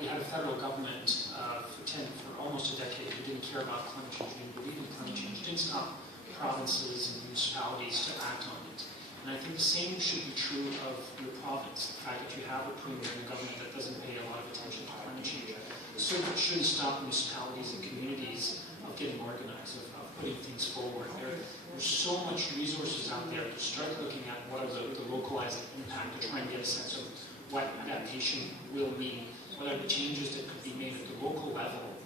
we had a federal government for almost a decade who didn't care about climate change, didn't believe in climate change, didn't stop provinces and municipalities to act on it. And I think the same should be true of your province. The fact that you have a premier and a government that doesn't pay a lot of attention to climate change certainly shouldn't stop municipalities and communities of getting organized, of putting things forward. There's so much resources out there to start looking at what are the localized impact, to try and get a sense of what adaptation will mean, what are the changes that could be made at the local level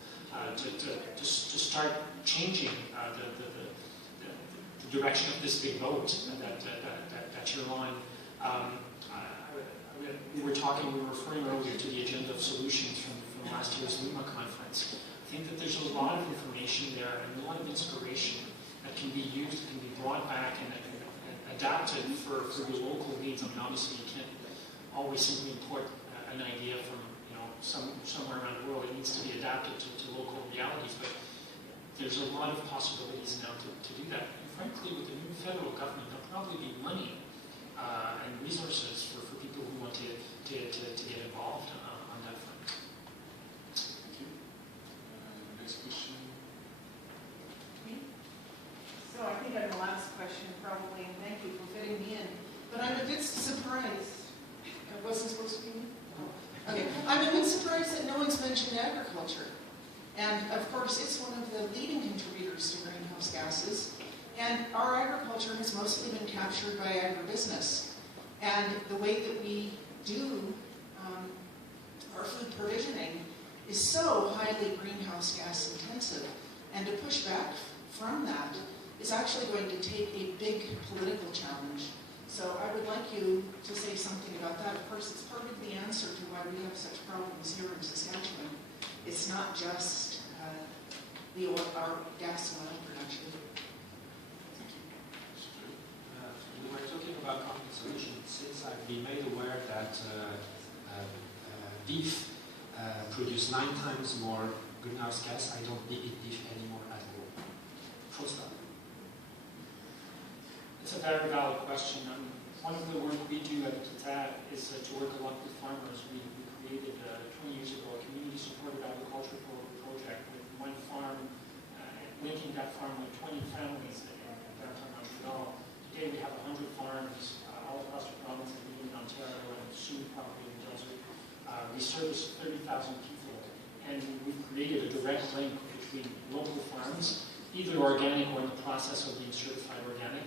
to start changing the direction of this big boat that you're on. We were referring earlier to the agenda of solutions from last year's Lima conference. I think that there's a lot of information there and a lot of inspiration that can be used, can be brought back and adapted for your local needs. I mean, obviously you can't always simply import an idea from somewhere around the world. It needs to be adapted to local realities, but there's a lot of possibilities now to do that. And frankly, with the new federal government, there'll probably be money and resources for people who want to get involved on that front. Thank you. Next question. Me? So I think I'm the last question probably, and thank you for fitting me in. But I'm a bit surprised. It wasn't supposed to be me? Okay. I'm a bit surprised that no one's mentioned agriculture. And of course, it's one of the leading contributors to greenhouse gases. And our agriculture has mostly been captured by agribusiness. And the way that we do our food provisioning is so highly greenhouse gas intensive. And to push back from that is actually going to take a big political challenge. So I would like you to say something about that. Of course, it's part of the answer to why we have such problems here in Saskatchewan. It's not just our gas and oil production. Thank you. We were talking about compensation. Since I've been made aware that beef produces 9 times more greenhouse gas, I don't eat beef anymore at all. Full stop. It's a very valid question. One of the work we do at Cite is to work a lot with farmers. We created 20 years ago a community-supported agriculture project with one farm, linking that farm with 20 families in downtown Montreal. Today we have 100 farms all across the province, including Ontario and soon probably in the desert. We service 30,000 people, and we've created a direct link between local farms, either organic or in the process of being certified organic.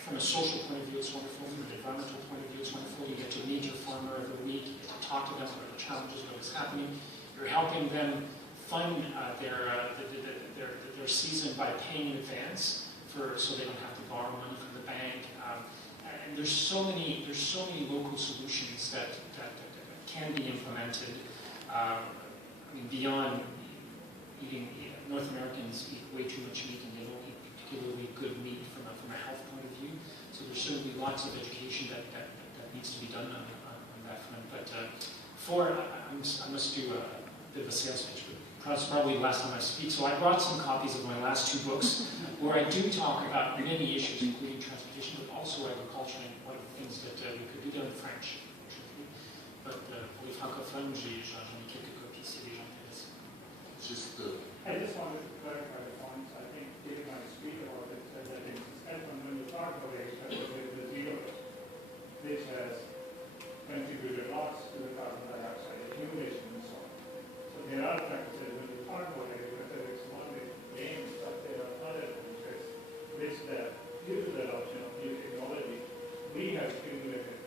From a social point of view, it's wonderful. From an environmental point of view, it's wonderful. You get to meet your farmer every week, you get to talk to them about the challenges, what is happening. You're helping them fund their season by paying in advance, so they don't have to borrow money from the bank. And there's so many local solutions that can be implemented. Beyond eating, North Americans eat way too much meat, and they don't eat particularly good meat from a health point of view. So there's certainly lots of education that needs to be done on that front. But I must do a bit of a sales pitch, but it's probably the last time I speak. So I brought some copies of my last 2 books, where I do talk about many issues, including transportation, but also agriculture, and one of the things that we could do there in French, unfortunately. But pour les francophones, j'en ai quelques copies si les gens intéressent. I just wanted to clarify the points. I think giving my speak about it, that in Saskatchewan, when you talk about agriculture, the zero, which has contributed lots to the carbon dioxide accumulation and so on. So there are practices when you talk about agriculture, it's one way gains, but there are other benefits which that due to the adoption of new technology, we have accumulated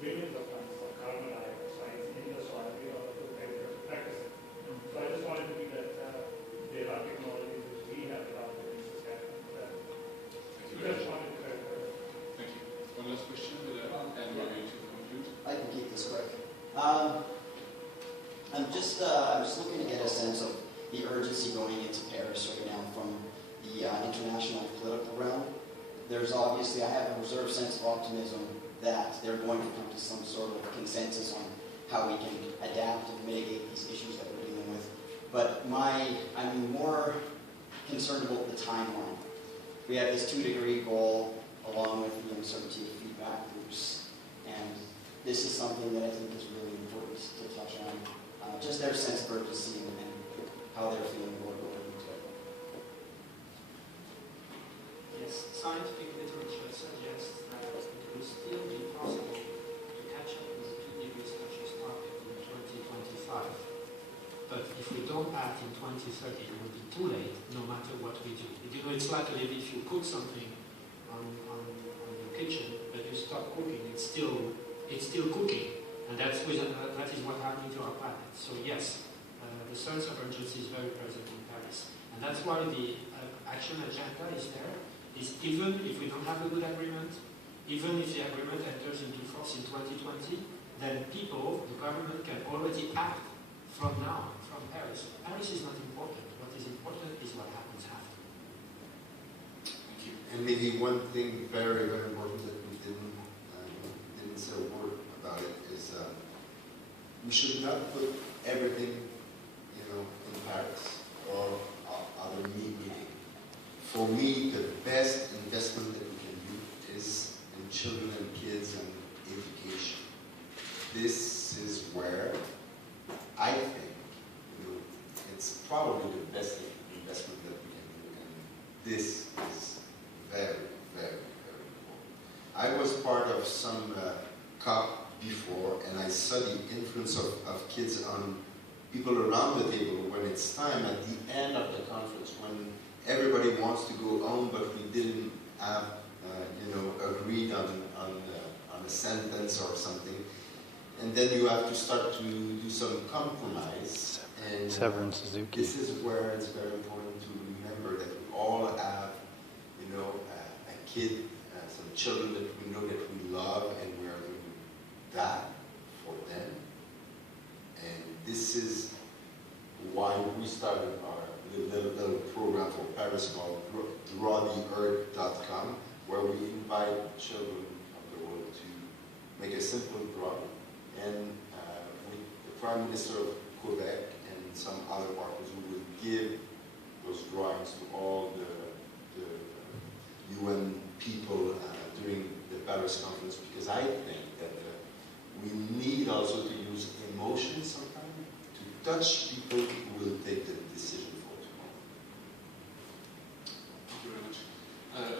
billions of tons of carbon dioxide in the soil in order to agriculture practices. So I just wanted to be that there are technologies which we have adopted in Saskatchewan. Just wanted to clarify. Thank you. One last question, and we're going to conclude. I can keep this quick. I'm just looking to get a sense of the urgency going into Paris right now from the international political realm. There's obviously, I have a reserved sense of optimism that they're going to come to some sort of consensus on how we can adapt and mitigate these issues that we're dealing with. But I'm more concerned about the timeline. We have this 2-degree goal along with the uncertainty of feedback loops. And this is something that I think is really important to But if we don't act in 2030, it will be too late, no matter what we do. You know, it's like if you cook something on your kitchen, but you stop cooking, it's still cooking, and that is what's happening to our planet. So yes, the sense of urgency is very present in Paris, and that's why the action agenda is there. Is even if we don't have a good agreement, even if the agreement enters into force in 2020, then people, the government, can already act from now, from Paris. Paris is not important. What is important is what happens after. Thank you. And maybe one thing very, very important that we didn't say a word about it is we should not put everything, in Paris or other meeting. For me, the best investment that we can do is in children and kids and education. This is where I think it's probably the best investment that we can do, and this is very, very, very important. I was part of some COP before, and I saw the influence of kids on people around the table when it's time at the end of the conference, when everybody wants to go home, but we didn't have, agreed on a sentence or something. And then you have to start to do some compromise. And this is where it's very important to remember that we all have, a kid, some children that we know that we love, and we are doing that for them. And this is why we started our little program for Paris called drawtheearth.com, where we invite children of the world to make a simple drawing. And with the Prime Minister of Quebec and some other partners, we will give those drawings to all the UN people during the Paris conference, because I think that we need also to use emotion sometimes to touch people who will take the decision for tomorrow. Thank you very much.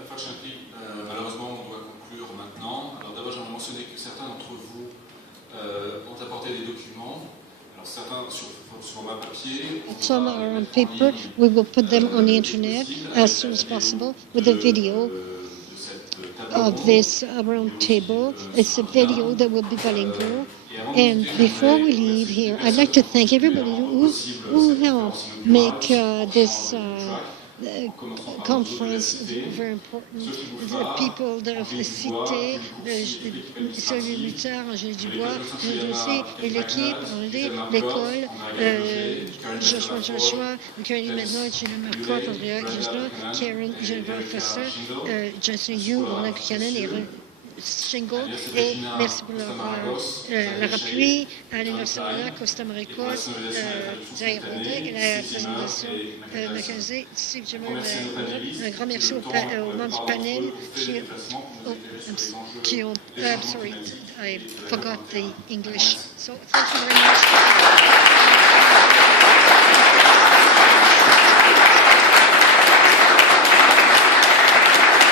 Unfortunately, malheureusement, on doit conclure maintenant. Alors d'abord, j'aimerais mentionner que certains d'entre vous ont apporté des documents. Alors certains sur format papier. Some are on paper. We will put them on the internet as soon as possible with a video of this round table. It's a video that will be bilingual. And before we leave here, I'd like to thank everybody who helped make this conference very important. The people of Cite, Sylvie Buttard, Angèle Dubois, et l'équipe, l'école, Joshua, Caroline Maintenant, Gilles Marcotte, Andrea Gisela, Karen, Jennifer Foster, Justin Yu, Roland Buchanan et Shingle, et merci pour leur appui à l'Université Montréal, Costa Maricos, Zahir Rondet et la présentation Mackenzie, Steve Jamal. Un grand merci aux membres du panel qui ont, sorry, I forgot the English. So thank you very much.